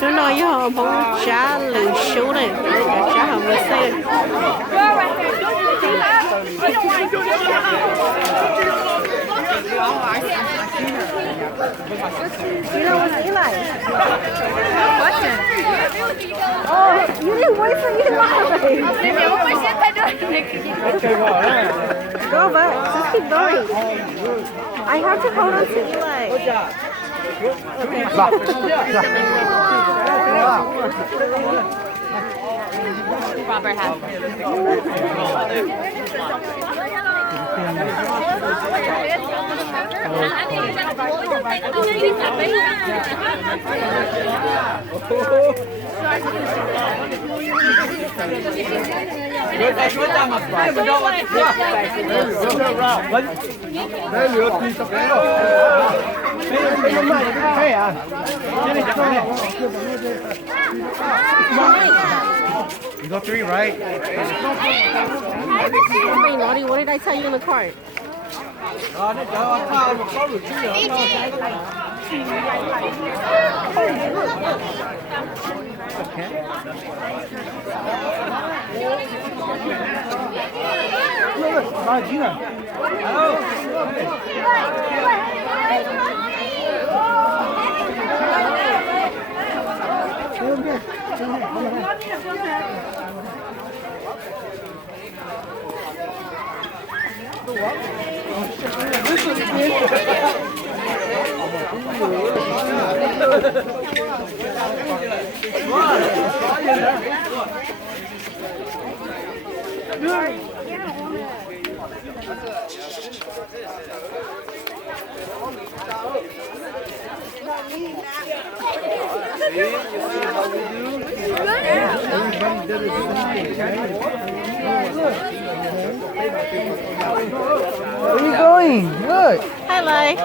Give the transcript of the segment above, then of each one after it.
Chúng nói với họ bóng trả lì số này, trả họ với xe. You know what's Eli? Question. Oh, you didn't wait for Eli. Go back. Just keep going. I have to hold on to Eli. Robert has. You got 3, right? Hey, Naughty, what did I tell you in the cart? Where are you going? Look. Hi, Lai.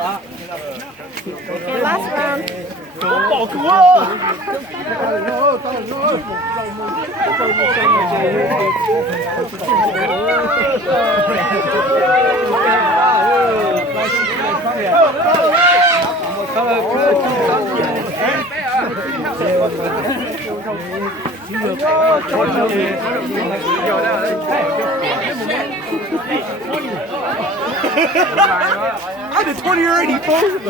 Okay, last round. I did 20 already, folks.